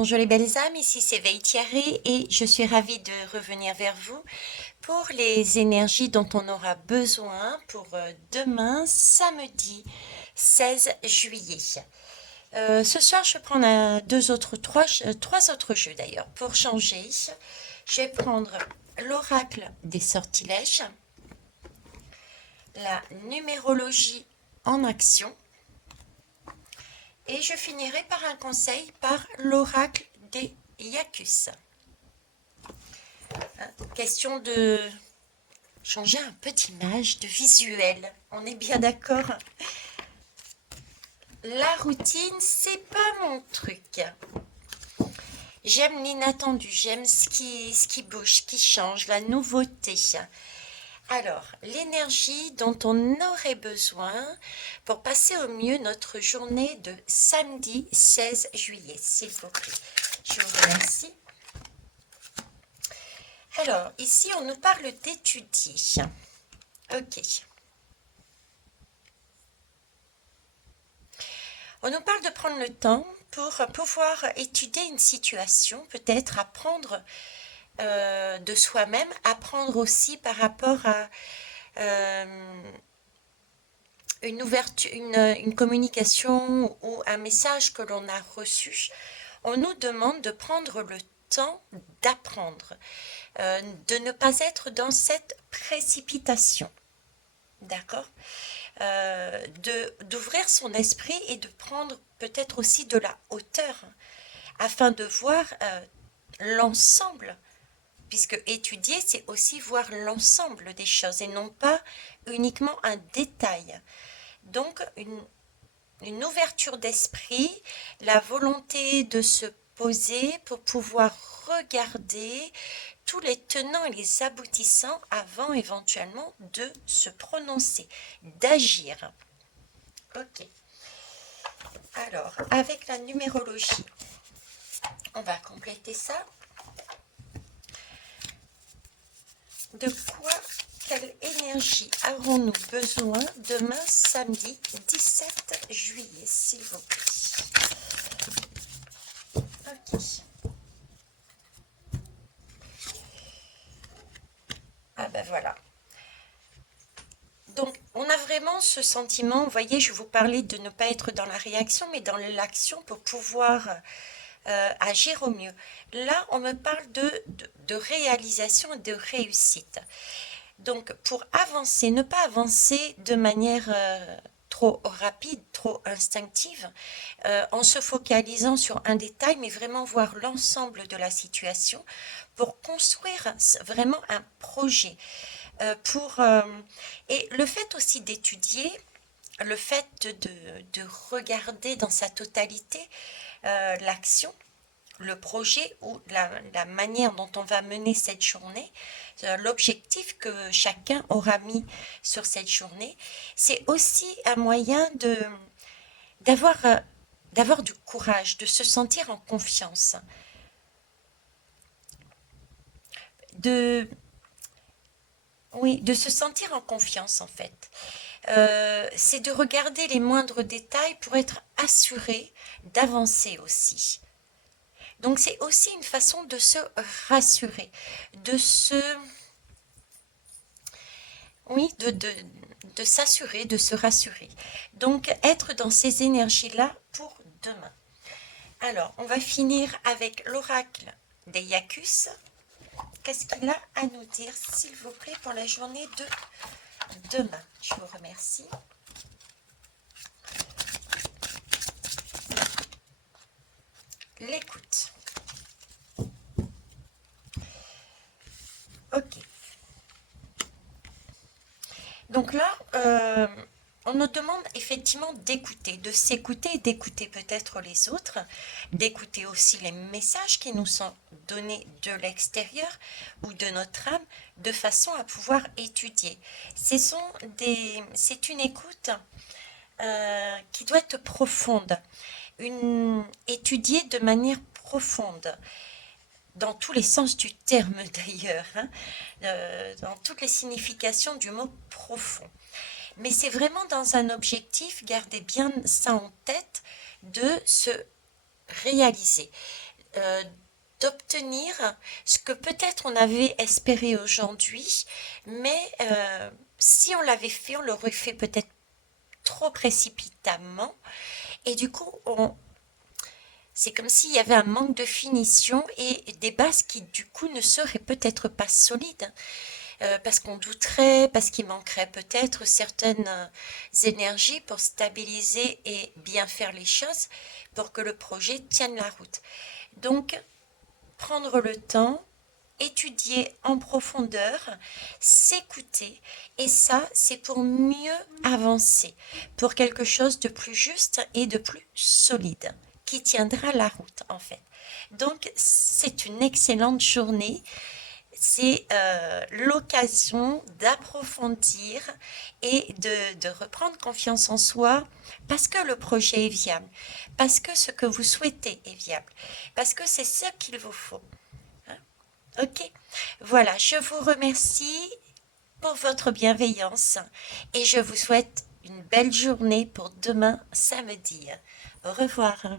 Bonjour les belles âmes, ici c'est Veitiaré et je suis ravie de revenir vers vous pour les énergies dont on aura besoin pour demain, samedi 16 juillet. Ce soir, je vais prendre trois autres jeux d'ailleurs pour changer. Je vais prendre l'oracle des sortilèges, la numérologie en action et je finirai par un conseil par l'oracle des Yacus. Question de changer un peu d'image, de visuel. On est bien d'accord? La routine, c'est pas mon truc. J'aime l'inattendu, j'aime ce qui bouge, qui change, la nouveauté. Alors, l'énergie dont on aurait besoin pour passer au mieux notre journée de samedi 16 juillet, s'il vous plaît. Je vous remercie. Alors, ici, on nous parle d'étudier. Ok. On nous parle de prendre le temps pour pouvoir étudier une situation, peut-être apprendre de soi-même, apprendre aussi par rapport à une ouverture, une communication ou un message que l'on a reçu. On nous demande de prendre le temps d'apprendre, de ne pas être dans cette précipitation. D'accord? D'ouvrir son esprit et de prendre peut-être aussi de la hauteur afin de voir l'ensemble, puisque étudier, c'est aussi voir l'ensemble des choses et non pas uniquement un détail. Donc, une ouverture d'esprit, la volonté de se poser pour pouvoir regarder tous les tenants et les aboutissants avant éventuellement de se prononcer, d'agir. Ok. Alors, avec la numérologie, on va compléter ça. De quoi, quelle énergie avons-nous besoin demain, samedi 17 juillet, s'il vous plaît? Ok. Ah ben voilà. Donc, on a vraiment ce sentiment, vous voyez, je vous parlais de ne pas être dans la réaction, mais dans l'action pour pouvoir agir au mieux. Là, on me parle de réalisation et de réussite. Donc, pour avancer, ne pas avancer de manière trop rapide, trop instinctive, en se focalisant sur un détail, mais vraiment voir l'ensemble de la situation pour construire vraiment un projet. Et le fait aussi d'étudier, le fait de regarder dans sa totalité l'action, le projet ou la manière dont on va mener cette journée, l'objectif que chacun aura mis sur cette journée, c'est aussi un moyen d'avoir d'avoir du courage, de se sentir en confiance, de oui, de se sentir en confiance en fait. C'est de regarder les moindres détails pour être assuré d'avancer aussi. Donc c'est aussi une façon de se rassurer, de se oui, de s'assurer, de se rassurer. Donc, être dans ces énergies-là pour demain. Alors, on va finir avec l'oracle des Yacus. Qu'est-ce qu'il a à nous dire, s'il vous plaît, pour la journée de demain? Je vous remercie. L'écoute. Ok. Donc là, on nous demande effectivement d'écouter, de s'écouter et d'écouter peut-être les autres, d'écouter aussi les messages qui nous sont donnés de l'extérieur ou de notre âme, de façon à pouvoir étudier. C'est une écoute qui doit être profonde, étudier de manière profonde dans tous les sens du terme d'ailleurs, hein, dans toutes les significations du mot profond. Mais c'est vraiment dans un objectif, gardez bien ça en tête, de se réaliser. euh, d'obtenir ce que peut-être on avait espéré aujourd'hui, mais si on l'avait fait, on l'aurait fait peut-être trop précipitamment. Et du coup, c'est comme s'il y avait un manque de finition et des bases qui, du coup, ne seraient peut-être pas solides. Parce qu'on douterait, parce qu'il manquerait peut-être certaines énergies pour stabiliser et bien faire les choses pour que le projet tienne la route. Donc, prendre le temps, étudier en profondeur, s'écouter, et ça, c'est pour mieux avancer, pour quelque chose de plus juste et de plus solide, qui tiendra la route en fait. Donc, c'est une excellente journée, c'est l'occasion d'approfondir et de reprendre confiance en soi parce que le projet est viable, parce que ce que vous souhaitez est viable, parce que c'est ce qu'il vous faut. Hein. Ok, voilà, je vous remercie pour votre bienveillance et je vous souhaite une belle journée pour demain samedi. Au revoir.